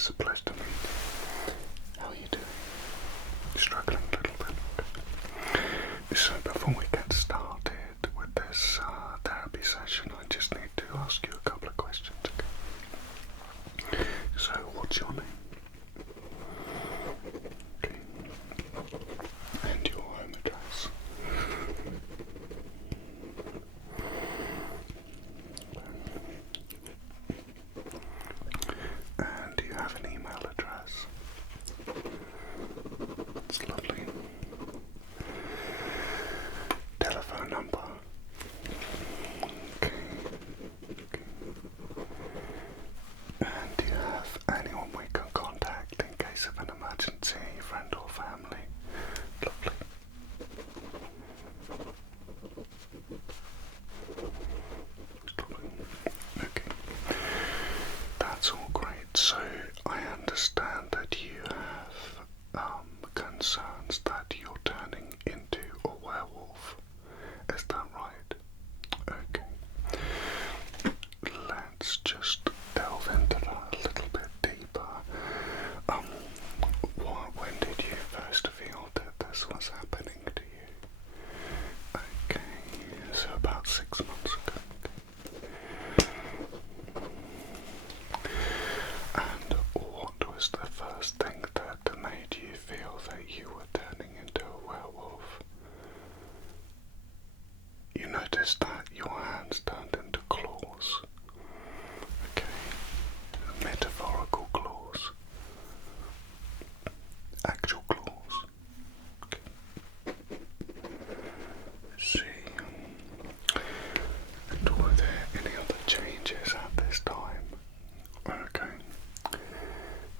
It's a pleasure to meet you. How are you doing? Struggling a little bit. So before we get started with this therapy session, I just need to ask you a couple of questions. Okay. So what's your name? Okay. And your home address? And do you have an email address? That's lovely. Telephone number? Okay. And do you have anyone we can contact in case of an emergency, friend or family? Lovely. Okay. That's all great. So I understand that you have concerns that you're turning into a werewolf. Is that right? Okay. Let's just delve into that a little bit deeper. When did you first feel that this was happening to you? Okay, so about 6 months ago. And what was the first thing that made you feel that you were turning into a werewolf? You noticed that your hands turned into claws. Okay. Metaphorical claws. Actual claws. Okay. See. And were there any other changes at this time? Okay.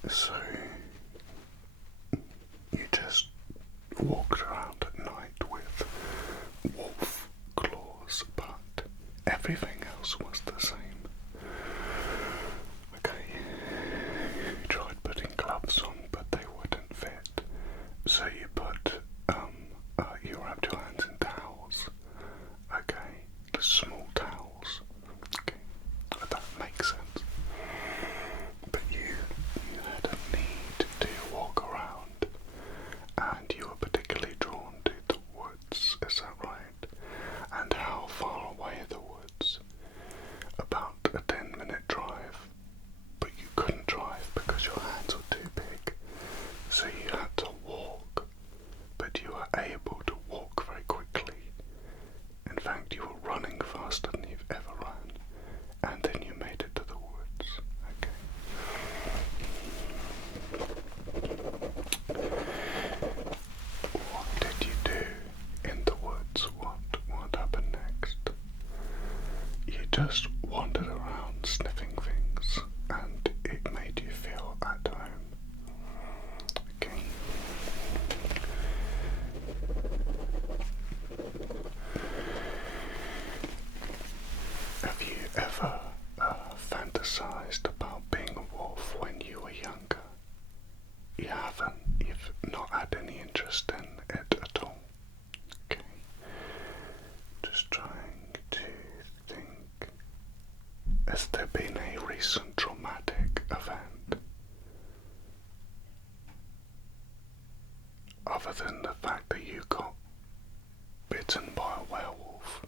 So you just walked around at night with wolf claws, but everything else was the same. Okay, you tried putting gloves on, but they wouldn't fit. So you you wrapped your hands in towels. Okay, the small towels. Okay, that makes sense. But you had a need to walk around, and you were particularly drawn to the woods, is that right? And how far away are the woods? About a 10-minute drive, but you couldn't drive because your hands were too big, so you had to walk, but you were able to walk very quickly. In fact, you were running faster than you've ever run, and then you made it to the woods. Okay. What did you do in the woods? What happened next? You just wandered around sniffing things, and it made you feel at home. Okay. Have you ever fantasized about being a wolf when you were younger? You haven't? You've not had any interest in it at all? Okay. Just trying to think. Has there been a recent traumatic event? Other than the fact that you got bitten by a werewolf,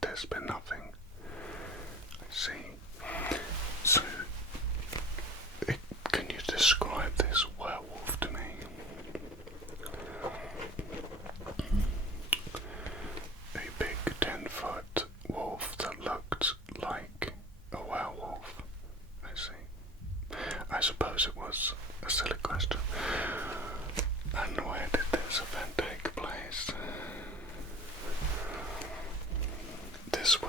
there's been nothing. I see. So, can you describe this werewolf to me? A big 10-foot wolf that looked like a werewolf. I see. I suppose it was a silly question. And where did this event take place? This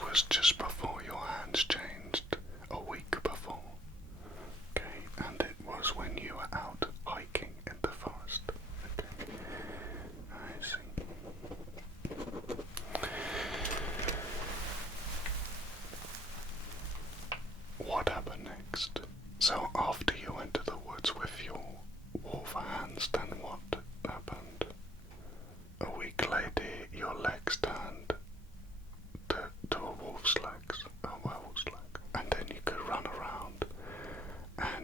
was just before your hands changed, a week before. Okay, and it was when you were out hiking in the forest. Okay, I see. What happened next? So after you went to the woods with your wolf hands, then what happened? A week later, your legs turned to a wolf's legs, a werewolf's leg, and then you could run around and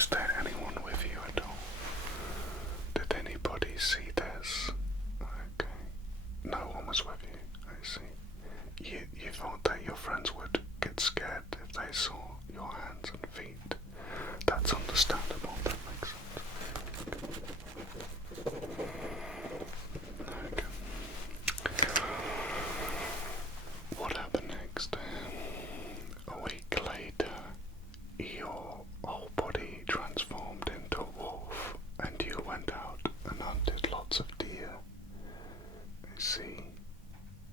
Was there anyone with you at all? Did anybody see this? Okay. No one was with you, I see. You thought that your friends would get scared if they saw your hands and feet. That's understandable, that makes sense. Okay. What happened next? A week later, your whole body transformed into a wolf, and you went out and hunted lots of deer. I see.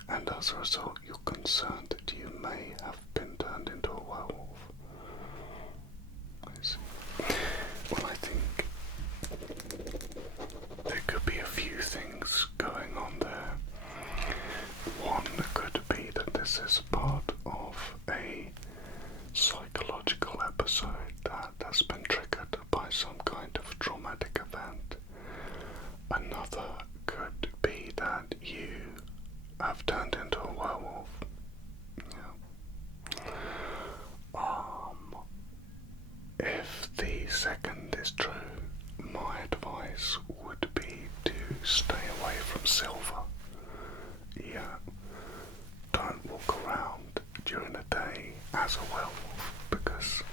And as a result, you're concerned that you may have been turned into a werewolf. I see. Well, I think there could be a few things going on there. One could be that this is part of a psychological episode that has been triggered by some kind of traumatic event. Another could be that you have turned into a werewolf. Yeah. If the second is true, my advice would be to stay away from silver. Yeah. Don't walk around during the day as a werewolf, because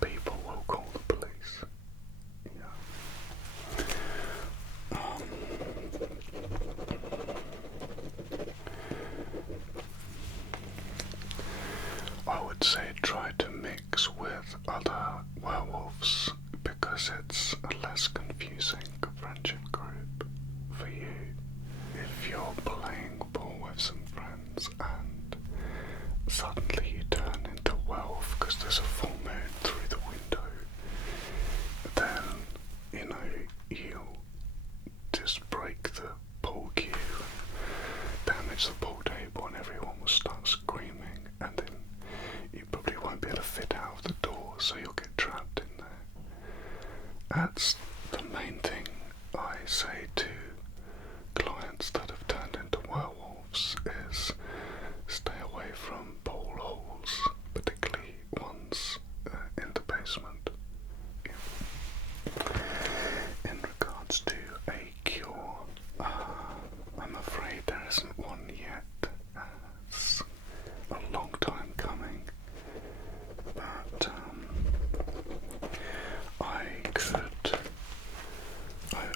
people will call the police. Yeah. I would say try to mix with other werewolves, because it's a less confusing friendship group for you. If you're playing ball with some friends and suddenly you turn into a werewolf because there's a full moon through the window, then, you know, you'll just break the pool cue and damage the pool table, and everyone will start screaming, and then you probably won't be able to fit out of the door, so you'll get trapped in there. That's the main thing I say to clients that have turned into werewolves, is stay away from pool holes, particularly ones in the basement. In regards to a cure, I'm afraid there isn't one yet. It's a long time coming, but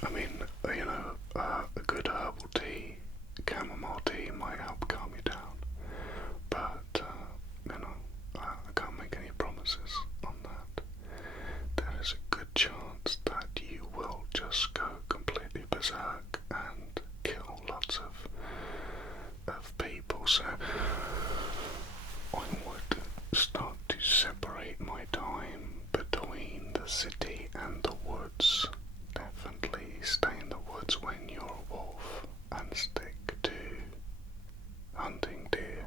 I mean, you know, a good herbal tea, chamomile tea, might help calm you down, but you know, I can't make any promises on that. There is a good chance that you will just go completely berserk and kill lots of people, so I would start to separate my time between the city and the woods. Definitely stay in the woods when you're a wolf and stick to hunting deer.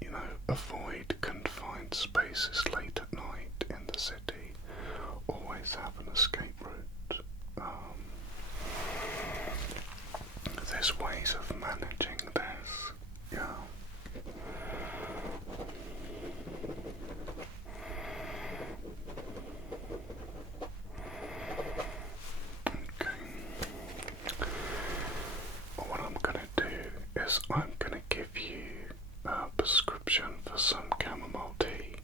You know, avoid confined spaces late at night in the city. Always have an escape route. There's ways of managing this. Yeah. Okay. What I'm going to do is I'm going to give you a prescription for some chamomile tea,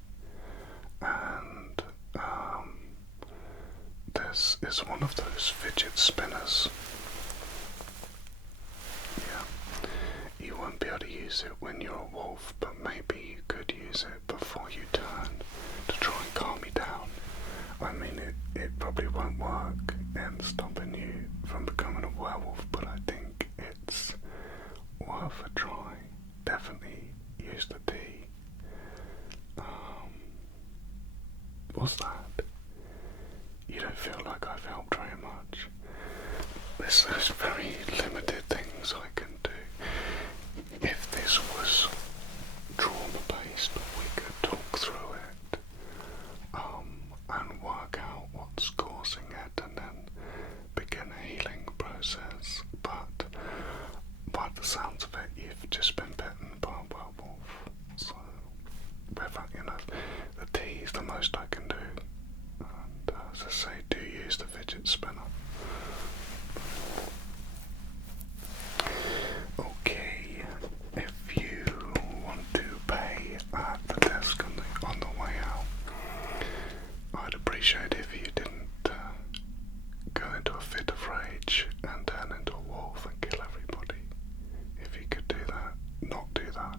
and this is one of those fidget spinners. Yeah, you won't be able to use it when you're a wolf, but maybe you could use it before you turn to try and calm you down. I mean, it probably won't work in stopping you from becoming a werewolf, but I think it's worth a try. Definitely use the tea. What's that? You don't feel like I've helped very much. There's very limited things I can do. If this was trauma-based, we could talk through it and work out what's causing it, and then begin a healing process. But by the sounds of it, you've just been bitten by a werewolf. So, whether, you know, the tea is the most I can do. And as I say, do use the fidget spinner. Okay, if you want to pay at the desk on the way out, I'd appreciate if you didn't go into a fit of rage and turn into a wolf and kill everybody. If you could do that, not do that.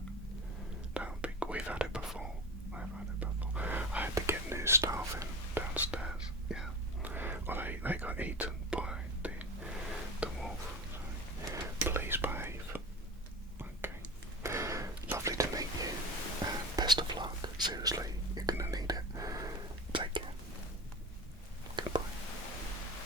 That would be. We've had it before. I had to get new staff in